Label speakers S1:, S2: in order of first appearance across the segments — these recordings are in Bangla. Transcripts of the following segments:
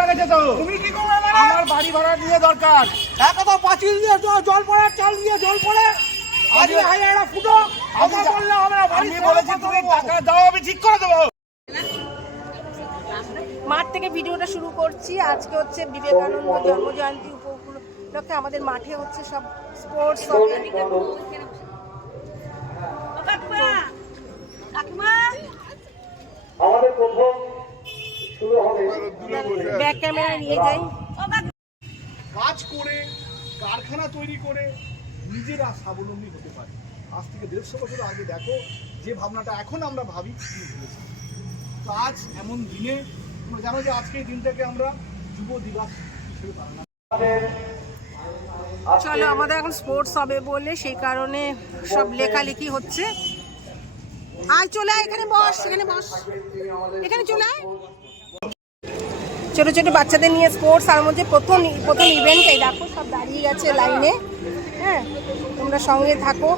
S1: লেগেছে তো।
S2: তুমি কি করবে মানে?
S1: আমার বাড়ি ভাড়া নিয়ে দরকার।
S2: একা তো পাঁচিল দিয়ে জল পড়ে চাল দিয়ে জল পড়ে। আজকে হাই ফুটো।
S1: আমি
S2: কথা বললে হবে না বাড়ি
S1: বলেছি তুমি টাকা দাও আমি ঠিক করে দেবো।
S3: মাঠ থেকে ভিডিওটা শুরু করছি। আজকে হচ্ছে বিবেকানন্দ জন্মজয়ন্তী উপলক্ষে আমাদের মাঠে হচ্ছে সব স্পোর্টস হবে
S4: আমাদের প্রথম
S3: ব্যাক ক্যামেরা নিয়ে যাই।
S5: কাজ করে কারখানা তৈরি করে নিজেরা স্বাবলম্বী হতে পারে। আজ থেকে দেড়শো বছর আগে দেখো যে ভাবনাটা এখন আমরা ভাবি আজ এমন দিনে তোমরা জানো যে আজকে দিনটাকে আমরা যুব দিবস হিসেবে পালন
S3: চলো আমাদের এখন স্পোর্টস হবে বলে সেই কারণে সব লেখালেখি হচ্ছে। আয় চলে আয় এখানে বস এখানে বস। এখানে চলে আয়। ছোট ছোট বাচ্চাদের নিয়ে স্পোর্টস আর মধ্যে প্রথম প্রথম ইভেন্ট এই দেখো, সব দাঁড়িয়ে গেছে লাইনে হ্যাঁ তোমরা সঙ্গে থাকো।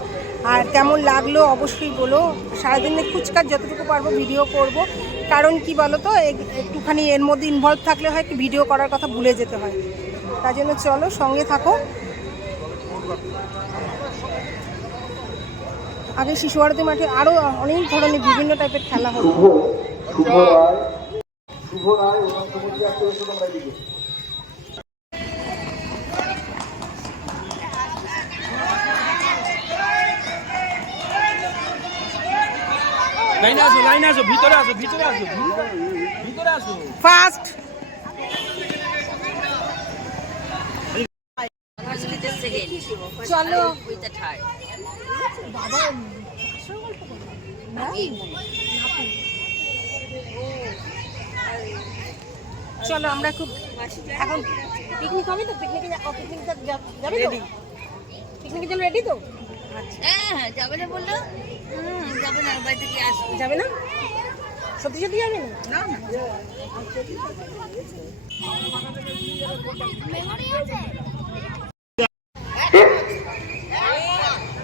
S3: আর কেমন লাগল অবশ্যই বলো। সারাদিনে কুচকার যতটুকু পারব ভিডিও করব। কারণ কি বলো তো একটুখানি এর মধ্যে ইনভলভ থাকলে হয় কি ভিডিও করার কথা ভুলে যেতে হয়। তার জন্য চলো, সঙ্গে থাকো। আগে শিশু মাঠে আরও অনেক ধরনের বিভিন্ন টাইপের খেলা হতো।
S4: শুভ রায় ওনার সমুদ্রে একটা এসে তোমরা এদিকে
S1: লাইনে আসো লাইনে আসো ভিতরে আসো ভিতরে আসো ভিতরে আসো।
S3: ফার্স্ট চলো। চলো আমরা খুব এখন পিকনিক হবে তো? পিকনিকে পিকনিক যাবে তো? পিকনিকের জন্য রেডি তো?
S6: হ্যাঁ হ্যাঁ যাবে না বলল? যাবে না বাড়ি থেকে আসবে।
S3: যাবে না? সত্যি সত্যি যাবে না?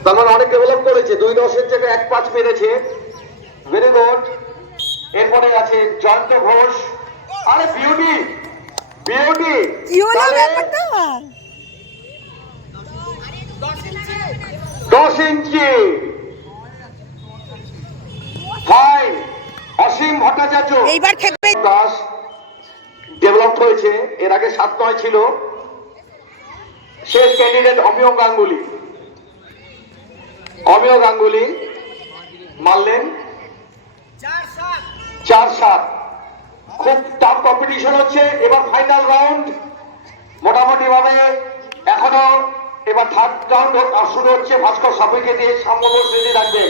S4: তার মানে অনেক ডেভেলপ করেছে। দুই দশের জায়গায় এক পাঁচ পেরেছে। ভেরি গুড এরপরে আছে জয়ন্ত ঘোষ। আরে বিউটি! বিউটি!
S3: কি হলো ব্যাপারটা?
S4: দশ ইঞ্চি। অসীম ভট্টাচার্য।
S3: এইবার খেপে
S4: দাস ডেভেলপ হয়েছে এর আগে সাত নয় ছিল। শেষ ক্যান্ডিডেট অমিয় গাঙ্গুলি। অমিয় গাঙ্গুলি মারলেন। চার সাত খুব টাফ কম্পিটিশন হচ্ছে। এবার ফাইনাল রাউন্ড মোটামুটি ভাবে এখনও এবার থার্ড রাউন্ড শুরু হচ্ছে। ভাস্কর সাপুইকে দিয়ে সাম্য শ্রেণি থাকবে।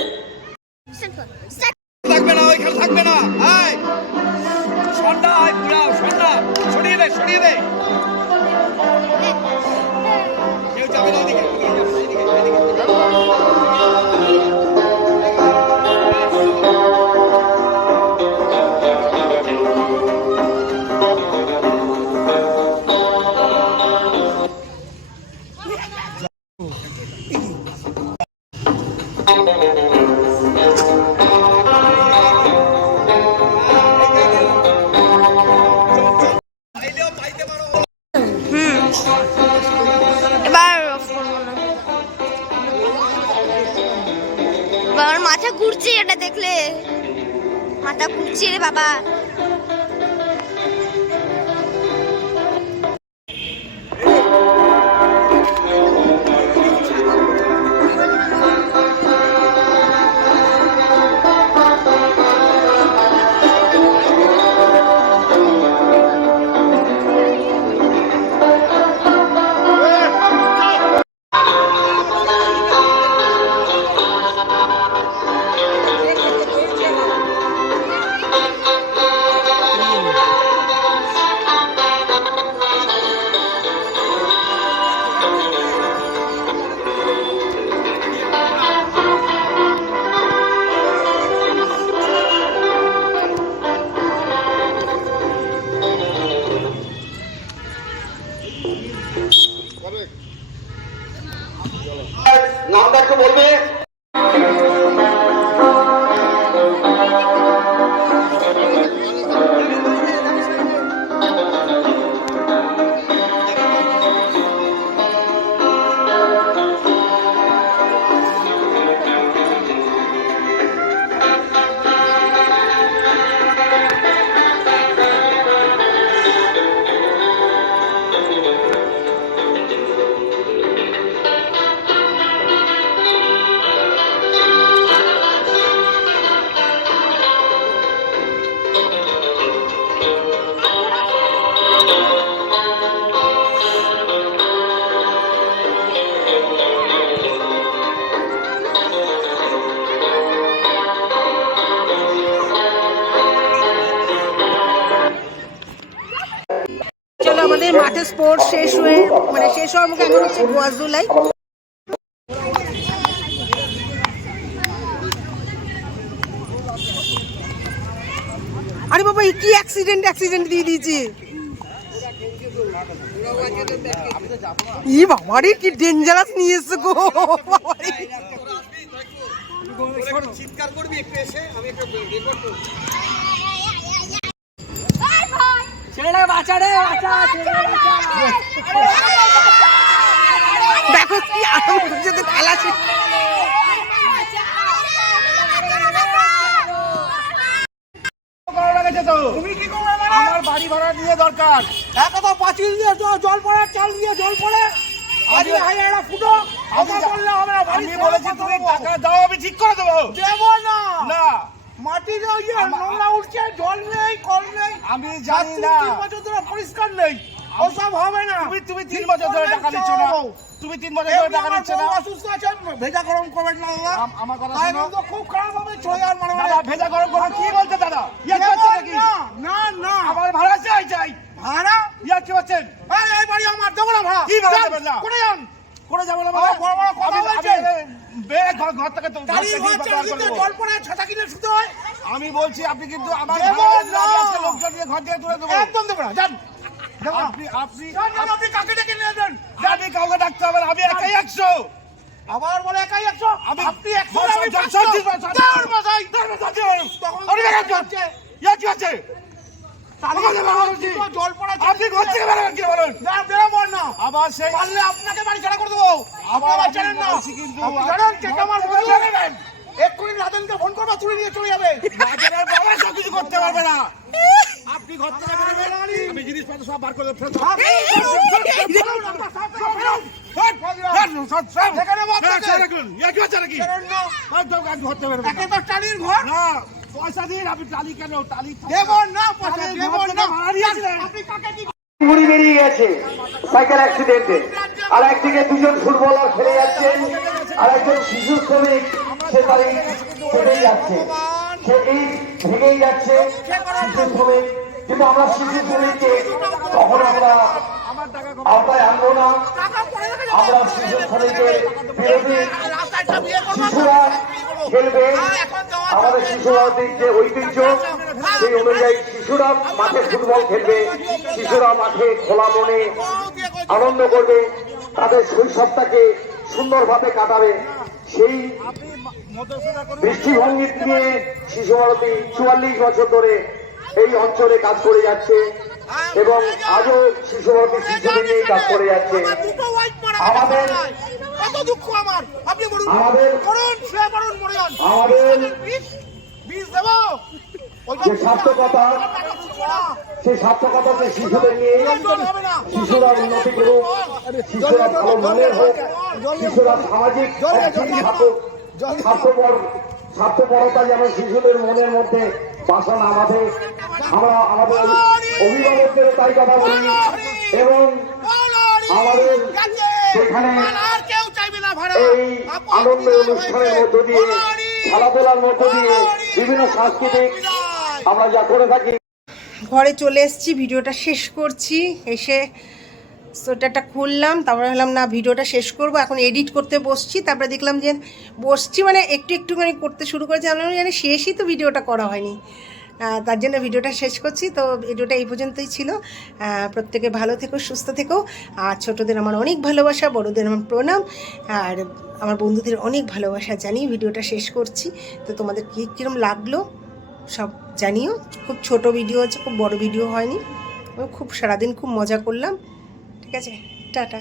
S2: থাকবে না ওইখানে থাকবে না। আয় সন্ধ্যা আয় ঘুরাও সন্ধ্যা। সরিয়ে দে সরিয়ে দে।
S6: ঘুরছে এটা দেখলে। মাথা ঘুরছে রে বাবা।
S3: আমাদের মাঠে স্পোর্টস শেষ হয়ে মানে শেষ হওয়ার মুখে এখন হচ্ছে গোয়াজুলাই আরে বাবা এ কি অ্যাক্সিডেন্ট অ্যাক্সিডেন্ট দিয়ে দিয়েছে ই বাবারে কি ডেঞ্জারাস নিয়ে এসছে গো।
S2: চিৎকার করবি একটু এসে আমি একটু রেকর্ড করব
S3: দেখো কি আনন্দ যদি খেলা শেষ
S5: তুমি কি করবে আমার বাড়ি ভাড়া দিয়ে দরকার। এক কথা পাঁচিল দিয়ে জল পড়ে চাল দিয়ে জল পড়ে। আজকে হাজার ফুটো। আমার বললে হবে আমি বলেছি তুমি টাকা দাও আমি ঠিক করে দেবো। দেবো না। না। ওই নোংরা উঠছে জল নেই কল নেই। আমি জানি না। তিন বছর ধরে পরিষ্কার নেই। ওসব হবে না। তুমি তুমি তিন বছর ধরে টাকা নিচ্ছ না? তুমি তিন বছর ধরে টাকা নিচ্ছ না? অসুস্থ আছেন ভেজা গরম করবেন না দাদা। আমার কথা শুনো। তো খুব খারাপ হবে চলে যাওয়ার মানে দাদা ভেজা গরম করবেন। কি বলতে দাদা? ইয়া কি হচ্ছে নাকি? না না আমার ভাড়া চাই চাই। ভাড়া? ইয়া কি হচ্ছেন এই বাড়ি আমার দেবো না ভাড়া। কি ভাড়া দেবেন না? কোথায় যান? করে যাব না বড় বড় কথা বলছে বেড়ে ঘর ঘর থেকে তো জল পড়ে ছাতা কিনে শুতে হয় আমি বলছি আপনি কিন্তু আমার লোকজন দিয়ে ঘর দিয়ে তুলে দেবো একদম দেবো না যান আপনি আপনি আপনি কাকে ডেকে নিয়ে যান কাউকে ডাকতে হবে আমি একাই একশো আবার বলে একাই একশো আমি আপনি একশো আমি পাঁচশো তখন কি হচ্ছে আবার সেই পারলে আপনাকে বাড়ি ছাড়া করে দেবো। আবার জানেন না। কিন্তু জানেন কে আমার বলে নেবেন এক্ষুনি রাজনকে ফোন করব তুলে নিয়ে চলে যাবে। রাজনের বাবা সব কিছু করতে পারবে না। আপনি ঘর থেকে বেরোবেন আমি জিনিসপত্র সব বার করে দেবো। পয়সা দিন আপনি টালি কেন? টালি দেব না পয়সা দেব না। আপনি কাকে কি
S4: বেরিয়ে গেছে। সাইকেল অ্যাক্সিডেন্টে আর একদিকে দুজন ফুটবলার খেলে যাচ্ছে আর একজন শিশু শ্রমিক সে বাড়ি যাচ্ছে। সে এই ভেঙেই যাচ্ছে শিশু শ্রমিক। কিন্তু আমরা শিশু শ্রমিককে কখনো আমরা আওতায় আনব না। আমরা শিশু শ্রমিকের বিরোধী শিশুরা খেলবে। আমাদের শিশু শিশুরার যে ঐতিহ্য সেই অনুযায়ী শিশুরা মাঠে ফুটবল খেলবে শিশুরা মাঠে খোলা মনে আনন্দ করবে তাদের শৈশবটাকে সুন্দরভাবে কাটাবে। সেই দৃষ্টিভঙ্গি নিয়ে শিশু ভারতী চুয়াল্লিশ বছর ধরে এই অঞ্চলে কাজ করে যাচ্ছে এবং আজও শিশু ভারতী শিশুদের নিয়ে কাজ করে যাচ্ছে। আমাদের
S5: কত দুঃখ আমার। আপনি বলুন
S4: আমাদের
S5: করুন সে করুন মরে যান বিষ দেবো।
S4: যে সার্থকতা সেই সার্থকতাকে শিশুদের নিয়ে শিশুরা উন্নতি করুক। শিশুরা ভালো মনের হোক। শিশুরা সামাজিক স্বার্থপর স্বার্থপরতা যেন শিশুদের মনের মধ্যে বাসা না বাঁধে। আমরা আমাদের অভিভাবকদের তাই কথা বলি। এবং আমাদের সেখানে
S5: আর কেউ চাইবে না ভাড়া
S4: এই আনন্দ অনুষ্ঠানের মধ্য দিয়ে খেলাধুলার মধ্য দিয়ে বিভিন্ন সাংস্কৃতিক আমরা যা করে থাকি।
S3: ঘরে চলে এসেছি ভিডিওটা শেষ করছি। এসে সোয়েটারটা খুললাম তারপরে হলাম না ভিডিওটা শেষ করব এখন এডিট করতে বসছি। তারপরে দেখলাম যে বসছি মানে একটু একটুখানি করতে শুরু করেছি। আমি জানি শেষই তো ভিডিওটা করা হয়নি। তার জন্য ভিডিওটা শেষ করছি। তো ভিডিওটা এই পর্যন্তই ছিল। প্রত্যেকে ভালো থেকো, সুস্থ থেকো। আর ছোটোদের আমার অনেক ভালোবাসা, বড়োদের আমার প্রণাম। আর আমার বন্ধুদের অনেক ভালোবাসা জানি ভিডিওটা শেষ করছি। তো তোমাদের কী কীরকম লাগল সব জানিও। খুব ছোট ভিডিও আছে, খুব বড় ভিডিও হয়নি। খুব সারাদিন খুব মজা করলাম। ঠিক আছে, টাটা।